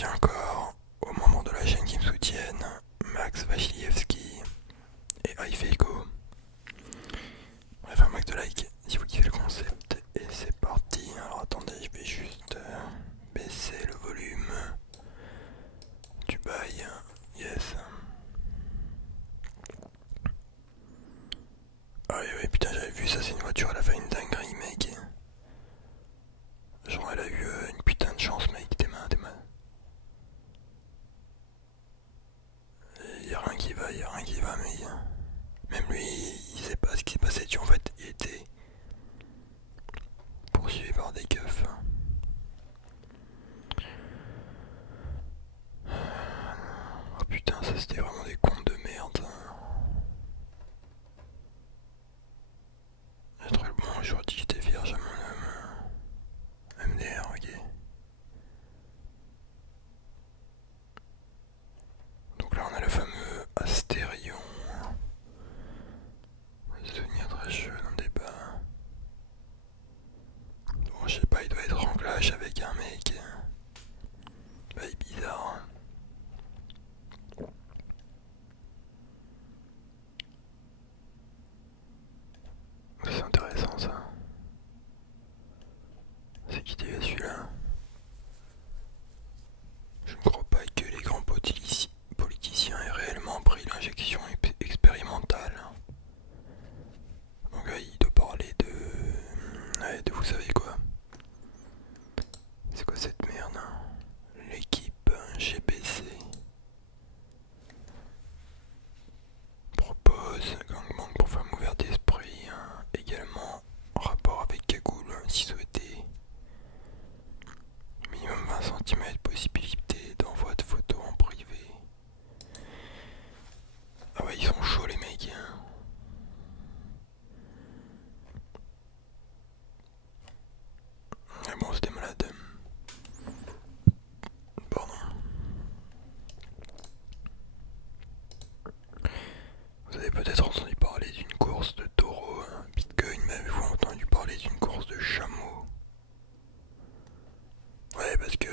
Merci encore aux membres de la chaîne qui me soutiennent, Max Wachliewski et iFeiko. Bref, un max de like si vous kiffez le concept. Et c'est parti. Alors attendez, je vais juste baisser le volume du bail. Yes. Ah oui, putain, j'avais vu ça, c'est une voiture, elle a fait une dinguerie, mec. Genre, elle a eu une putain de chance, mec. T'es mal, t'es mal. Y'a rien qui va, y'a rien qui va, mec. Même lui, il sait pas ce qui s'est passé, tu en fait, il était poursuivi par des keufs. Oh putain, ça c'était vraiment des cons de merde. J'ai trouvé le bon, j'aurais dit que j'étais vierge à mon homme. MDR, ok. Donc là on a le fameux Astérion. Souvenir très chaud dans le débat. Bon, je sais pas, il doit être en clash avec un mec. Bah, il est bizarre. C'est intéressant ça. C'est qui était celui-là? Je ne crois pas que les grands politiciens aient réellement pris l'injection expérimentale. Donc il doit parler de... Ouais, de vous savez quoi. C'est quoi cette merde hein? L'équipe GBC propose gangbang pour femmes ouvertes d'esprit, hein, également en rapport avec cagoule si souhaité. Minimum 20 cm, possibilité d'envoi de photos en privé. Ah ouais, ils sont chauds les mecs. Hein. Mais bon, c'était malade. Pardon. Vous avez peut-être entendu parler d'une course de taureau, hein. Bitcoin, mais avez-vous entendu parler d'une course de chameau? Ouais, parce que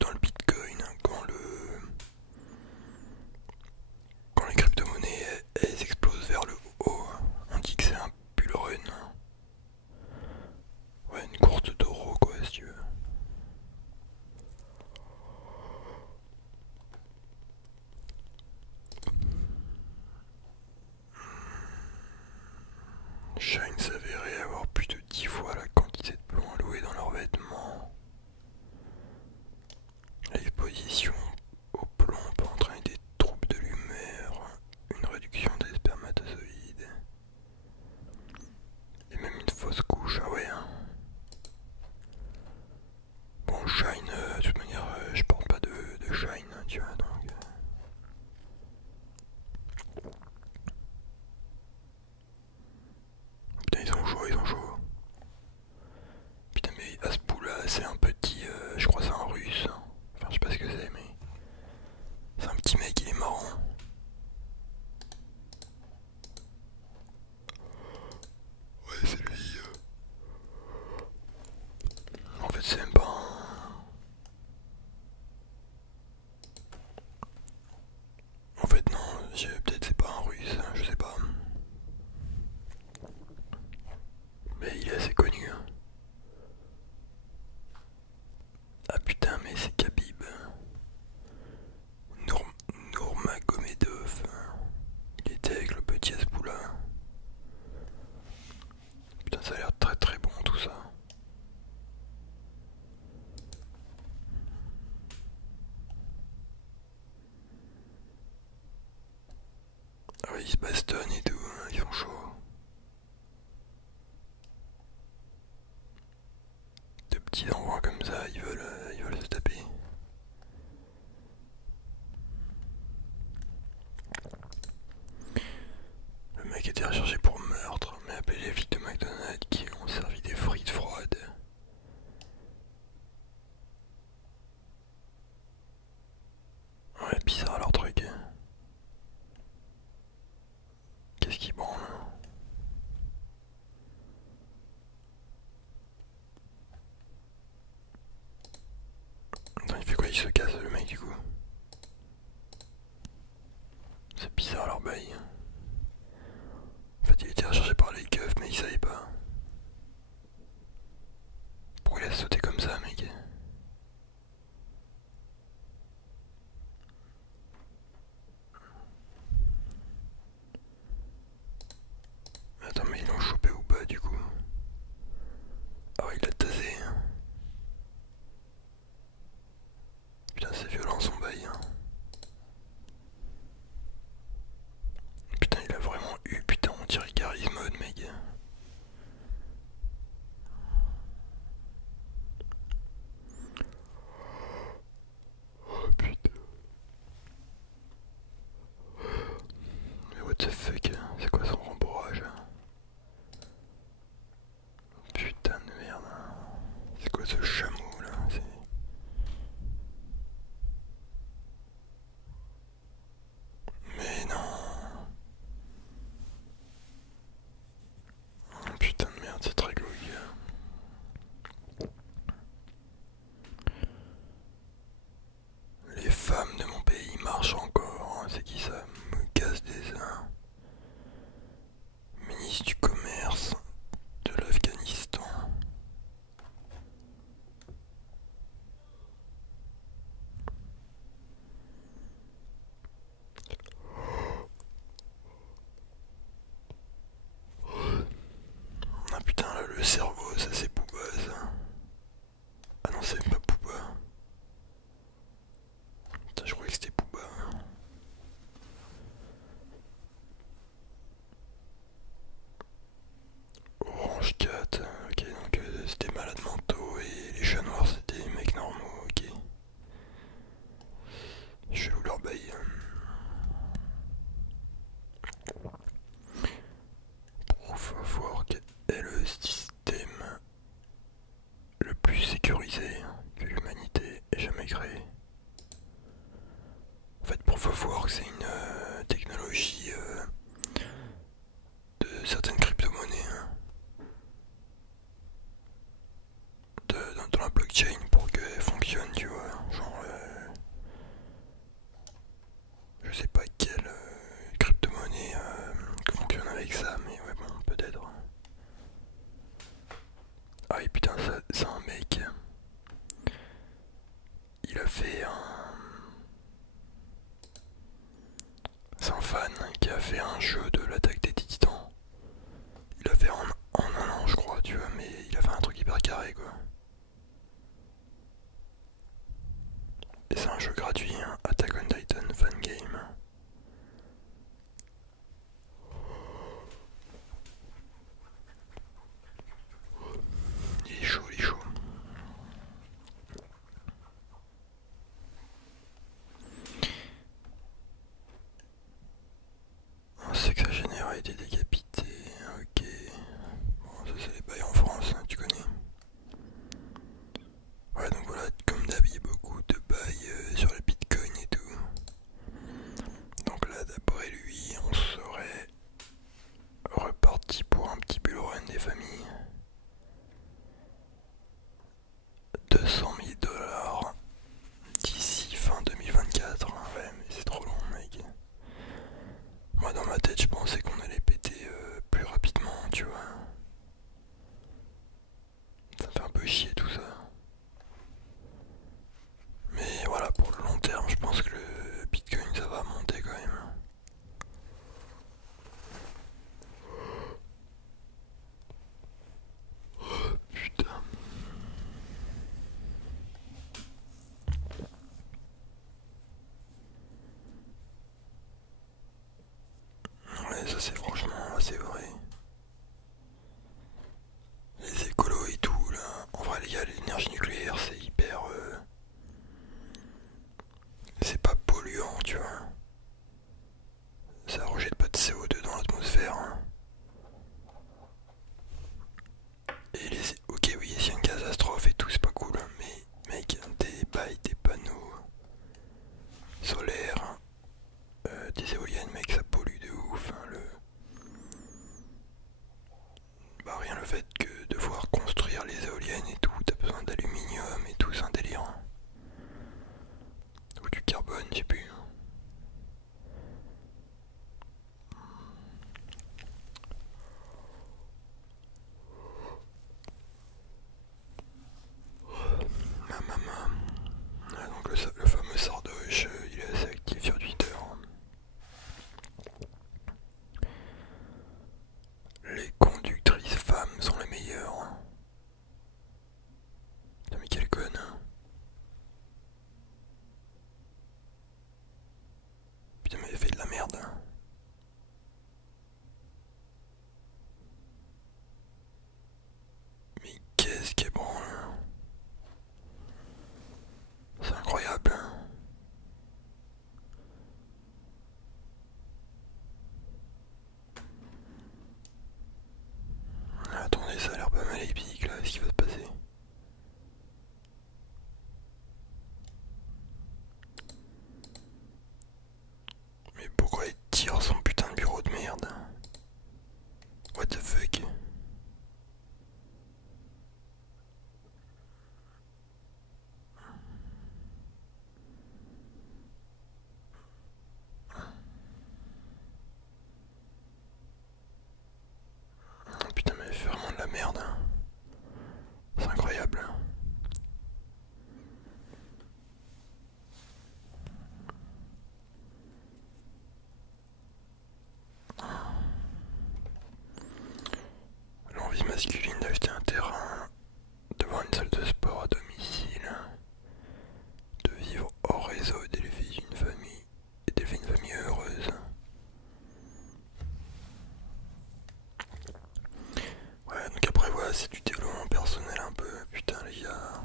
dans le Bitcoin, quand les crypto-monnaies elles explosent vers le haut, on dit que c'est un bull run. Ouais, une course de taureau quoi, si tu veux. Shine s'avérait avoir plus de 10 fois la quantité de plomb alloué dans leurs vêtements. L'exposition au plomb peut entraîner des troubles de l'humeur, une réduction des spermatozoïdes et même une fausse couche. Ah ouais hein. Bon Shine, de toute manière je porte pas de Shine tu vois donc... Putain ils sont chauds, ils sont chauds. Putain mais Aspoula c'est un petit, je crois c'est un russe. Enfin je sais pas ce que c'est mais... C'est un petit mec, il est marrant. Ouais c'est lui. En fait c'est même pas un... En fait non, peut-être c'est pas un russe, hein, je sais pas. Mais il est assez connu. Hein. Ah putain mais c'est Khabib. Nurmagomedov. Il était avec le petit Aspoula. Putain ça a l'air très très bon tout ça. Ah ouais ils se bastonnent et tout, hein, ils sont chauds. De petits endroits comme ça, ils veulent se taper. Le mec était recherché pour meurtre, mais appelé les flics de McDonald's qui ont servi des frites froides. Ouais, bizarre leur truc. Qu'est-ce qui branle? il se casse le mec du coup. C'est bizarre leur bail. En fait il était recherché par les keufs mais il savait pas. Pourquoi il a sauté comme ça mec? Attends mais ils l'ont chopé ou pas du coup? Ah ouais il a tasé. Putain c'est violent son bail. Putain il a vraiment eu, putain on dirait Garry's Mod mec. Oh putain. Mais what the fuck, c'est quoi son rembourrage? Putain de merde. C'est quoi ce chameau là? Mais non. Putain de merde, c'est très glauque. Les femmes de mon pays marchent encore, hein. C'est qui ça? Me casse des uns. Ministre du commerce de l'Afghanistan. Ah putain là le cerveau ça c'est Booba ça. Ah non c'est pas Booba. Putain je croyais que c'était Booba. Orange Cat, ok donc c'était malades mentaux et les chats noirs c'était des mecs normaux, ok. Je vais vous leur bailler. Proof of Work est le système le plus sécurisé que l'humanité ait jamais créé. En fait, Proof of Work c'est une technologie de certaines crypto-monnaies hein, dans la blockchain pour qu'elle fonctionne, tu vois. Genre, je sais pas quelle crypto-monnaie fonctionne avec ça, mais ouais, bon, peut-être. Ah, et putain, ça, c'est un mec. Il a fait un. C'est un fan qui a fait un jeu de l'attaque des titans. Il a fait en un an, je crois, tu vois, mais il a fait un truc hyper carré, quoi. Et c'est un jeu gratuit, hein, Attack on Titan Fan Game. Il est chaud, il est chaud. Un sexagénaire a été décapité, ok. Bon, ça c'est les bails en France, hein, tu connais. Ouais, donc voilà, comme d'hab, il y a beaucoup de bails sur le bitcoin et tout. Donc là, d'après lui, on serait reparti pour un petit bull run des familles. 200 000 $ d'ici fin 2024. Ouais, mais c'est trop long, mec. Moi, dans ma tête, je pensais qu'on allait péter plus rapidement, tu vois. Ça me fait un peu chier tout ça. Mais voilà, pour le long terme, je pense que le bitcoin ça va monter quand même. Putain. Ouais, ça c'est franchement assez vrai. Les écolos et tout, là. En vrai, les gars, l'énergie nucléaire c'est hyper. C'est pas polluant, tu vois. Ça rejette pas de CO2 dans l'atmosphère. Hein. Et les. Ok, oui, s'il y a une catastrophe et tout, c'est pas cool. Mais, mec, des bails, des panneaux solaires, des éoliennes, mec, ça pollue de ouf. Hein, Bah, rien le fait que devoir construire les éoliennes et tout, t'as besoin d'aluminium et tout, c'est un délire. Hein. bâtir son putain de bureau de merde. What the fuck? Putain mais elle fait vraiment de la merde. C'est incroyable. L'envie masculine d'acheter un terrain, d'avoir une salle de sport à domicile, de vivre hors réseau et d'élever une famille heureuse. Ouais, donc après voilà, c'est du développement personnel un peu. Putain les gars.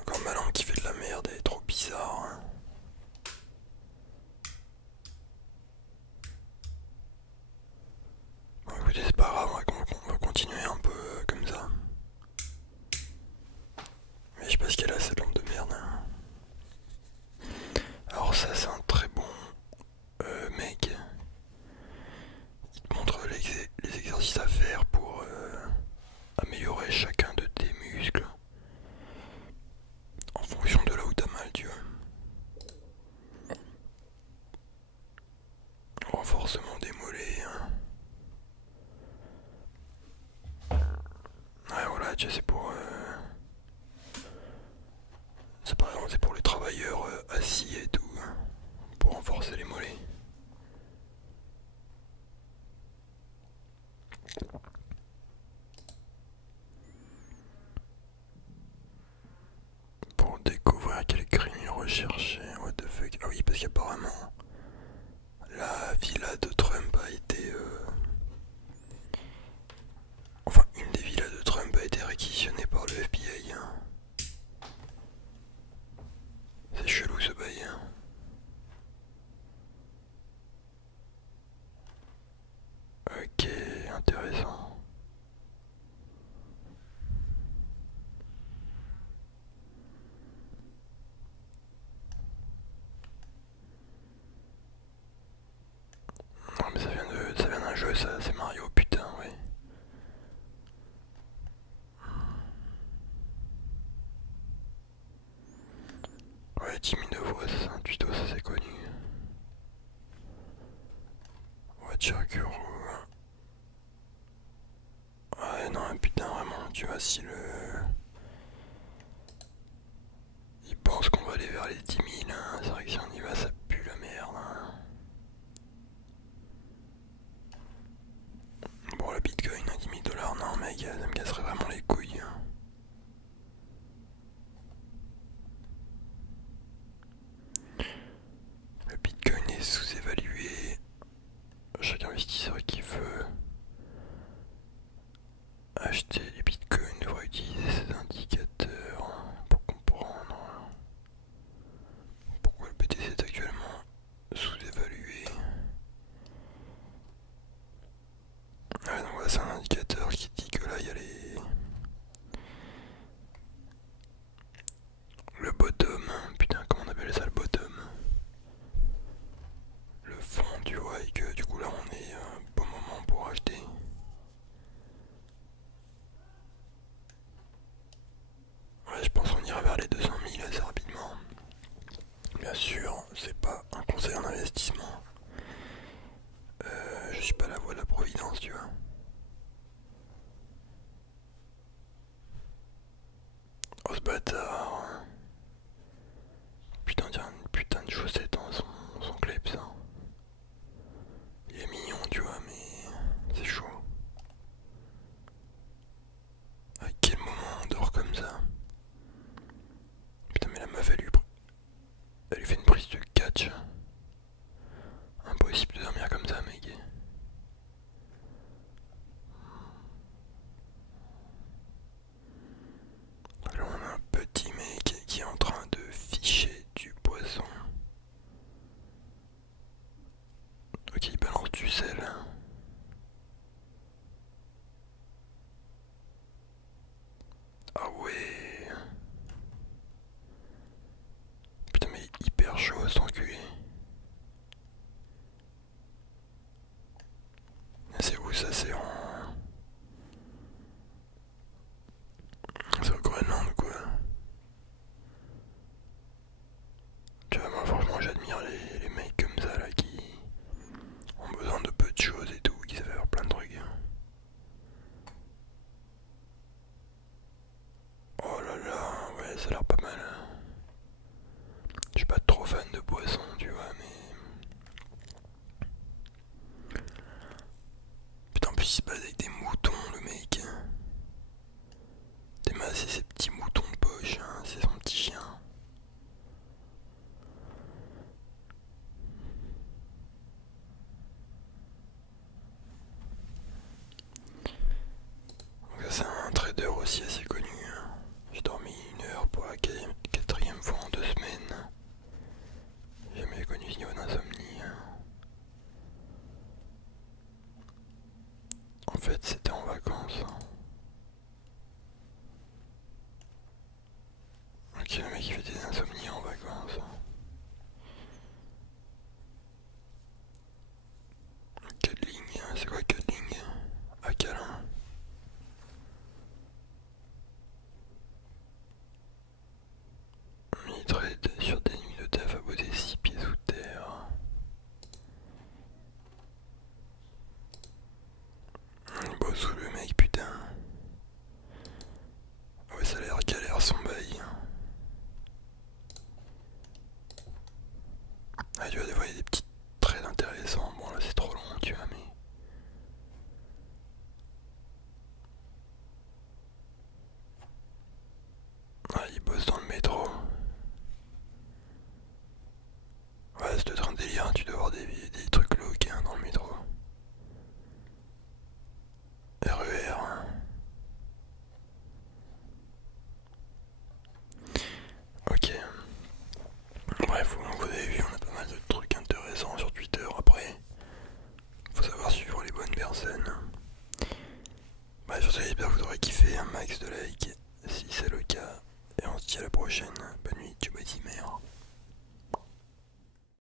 Encore ma langue qui fait de la merde, elle est trop bizarre. Hein. Bon écoutez, c'est pas grave, on va continuer un peu comme ça. Mais je sais pas ce qu'elle a cette lampe de merde. Hein. Alors ça c'est un très bon mec. Il te montre les exercices à faire pour améliorer chacun de tes muscles en fonction de là où t'as mal, tu vois. Renforcement des mollets. Hein. Ouais voilà, tu sais, c'est pour... c'est par exemple c'est pour les travailleurs assis et tout. Hein, pour renforcer les mollets. Pour découvrir quel crime il recherchait. What the fuck. Ah oui, parce qu'apparemment la villa de Trump a été... Enfin, une des villas de Trump a été réquisitionnée par le FBI. Hein. C'est chelou ce bail. Hein. Ok, intéressant. Non mais ça vient d'un jeu ça, c'est Mario, putain, ouais. Ouais, 10 000 de voix, c'est un tuto, ça c'est connu. Voiture guru. Ouais, non, putain, vraiment, tu vois, si le... Il pense qu'on va aller vers les 10 000, hein. C'est vrai que si on y va, ça pue la merde. Hein. Bon, le bitcoin à 10 000 $, non, mec, ça me casserait vraiment les couilles. Hein. Le bitcoin est sous-évalué. Chaque investisseur qui veut acheter du bitcoin devra utiliser ces indicateurs pour comprendre pourquoi le BTC est actuellement sous-évalué. Ouais, donc voilà, c'est un indicateur qui dit que là il y a le bottom. Putain, comment on appelle ça, le bottom? Le fond, tu vois, et que du coup là on est un bon moment pour acheter. Ouais, je pense qu'on ira vers les 200 000 assez rapidement. Bien sûr, c'est pas un conseil en investissement. Je suis pas la voix de la providence, tu vois. Oh ce bâtard. Putain, tiens, une putain de chaussette dans son kleps. Hein. Il est mignon, tu vois, mais c'est chaud. À quel moment on dort comme ça? Putain, mais la meuf, elle lui fait une prise de catch. Impossible de dormir comme ça, mec. Là, on a un petit mec qui est en train de ficher du poisson. Ok, il balance du sel. Ah ouais. Ok, le mec il fait des insomnies.